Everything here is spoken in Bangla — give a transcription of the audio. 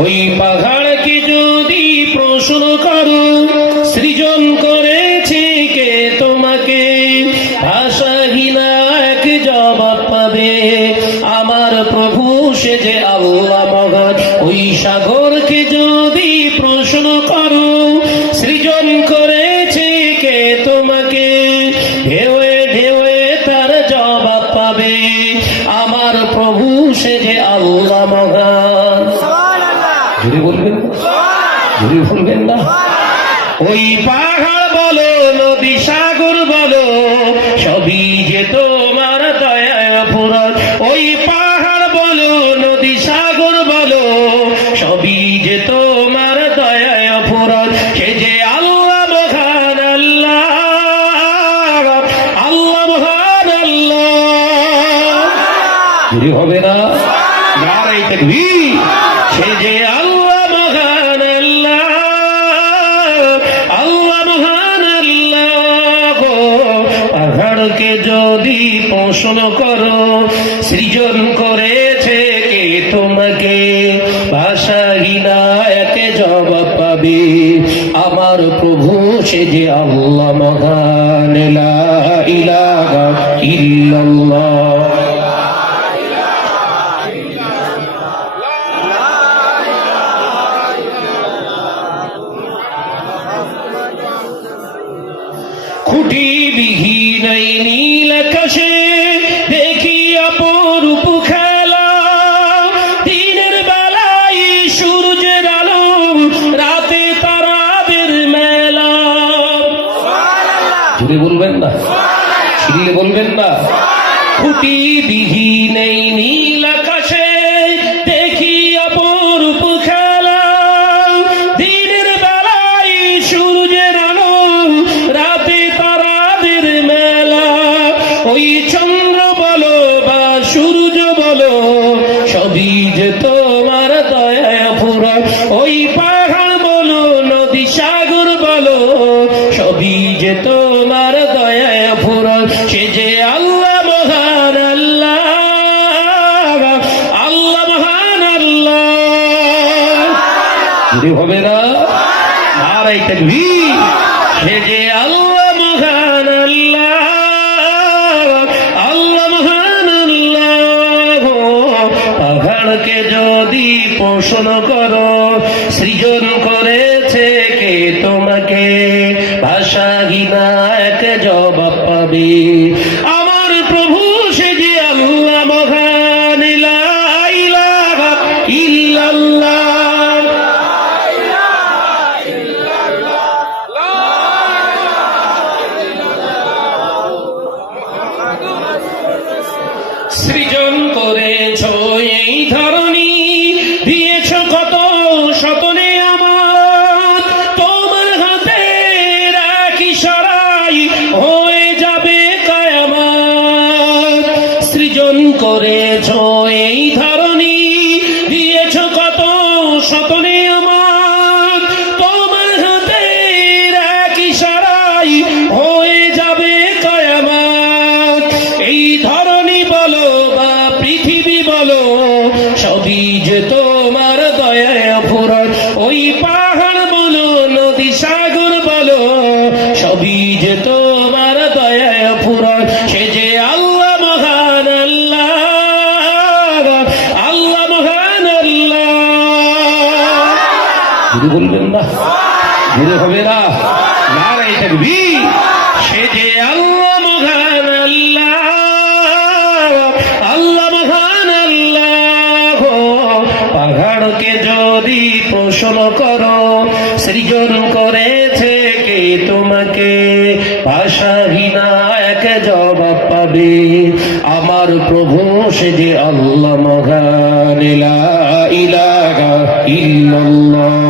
ওই পাহাড়কে যদি প্রশ্ন করো সৃজন করেছে কে তোমাকে, ভাষাহীনা এক জবাব পাবে আমার প্রভু সে যে আল্লাহ মহান। ওই সাগরকে যদি প্রশ্ন করো সৃজন করেছে কে তোমাকে, ঢেউয়ে ঢেউয়ে তার জবাব পাবে আমার প্রভু সে যে আল্লাহ মহান। জুড়ে বলবেন, জুড়ে বলবেন না? ওই পাহাড় বলো নদী সাগর বলো সবই যে তোমার দয়ায় ফুরত। ওই পাহাড় বলো নদী সাগর বলো সবই যে তোমার দয়ায় ফুরত। সে যে আল্লাহ মহান আল্লাহ, আল্লাহ মহান আল্লাহ। চুরি হবে না? নারায়ে তাকবীর। সে যে আল্লাহ মহান আল্লাহ, আল্লাহ মহান আল্লাহ। পাহাড়কে যদি প্রশ্ন করো সৃজন করেছে কে তোমাকে, ভাষাহীনা এক জবাব পাবে আমার প্রভু সে যে আল্লাহ মহান। লা ইলাহা ইল্লাল্লাহ। খুঁটিবিহীন এই নীল আকাশে দেখি অপরূপ খেলা, দিনের বেলায় সূর্যের আলো রাতে তারাদের মেলা। জুড়ে বলবেন না? চিল্লে বলবেন না? খুঁটিবিহীন এই নীল আকাশে দেখি অপরূপ খেলা, দিনের বেলায় সূর্যের আলো রাতে তারাদের মেলা। ওই চন্দ্র বলো বা সূর্য বলো সবই যে তোমার দয়ায় ফুরত। ওই পাহাড় বলো নদী সাগর বলো সবই যে তোমার দয়ায় ফুরত। সে যে আল্লাহ মহান আল্লাহ, আল্লাহ মহান আল্লাহ। হবে না? নারায়ে তাকবীর। সে যে আল্লাহ মহান আল্লাহ, আল্লাহ মহান আল্লাহ। পাহাড়কে যদি প্রশ্ন করো সৃজন করেছে কে তোমাকে, ভাষাহীনা এক জবাব পাবে আমার প্রভু সে যে আল্লাহ মহান। লা ইলাহা ইল্লাল্লাহ। সৃজন করেছ এই ধরনী, দিয়েছ কত স্বপনে আমার, তোমার হাতে রাখি সরাই হয়ে যাবে কিয়ামত। সৃজন করেছ এই ধরনী, দিয়েছ কত স্বপনে আমার, তোমার হাতে রাখি সরাই হয়ে যাবে কিয়ামত। এই ধরনী বলো বা পৃথিবী বলো সবই যে তোমার দয়ায় ফুরত। ওই পাহাড় বলো নদী সাগর বলো সবই যে তোমার দয়ায় ফুরত। সে যে আল্লাহ মহান আল্লাহ, আল্লাহ মহান আল্লাহ। বলবেন না? ঘুরে হবে না? নারায়ে তাকবীর। সে যে আল্লাহ মহান আল্লাহ, আল্লাহ মহান আল্লাহ। পাহাড়কে যদি প্রশ্ন করো সৃজন করেছে কে তোমাকে, ভাষাহীনা এক জবাব পাবে আমার প্রভু সে যে আল্লাহ মহান। লা ইলাহা ইল্লাল্লাহ।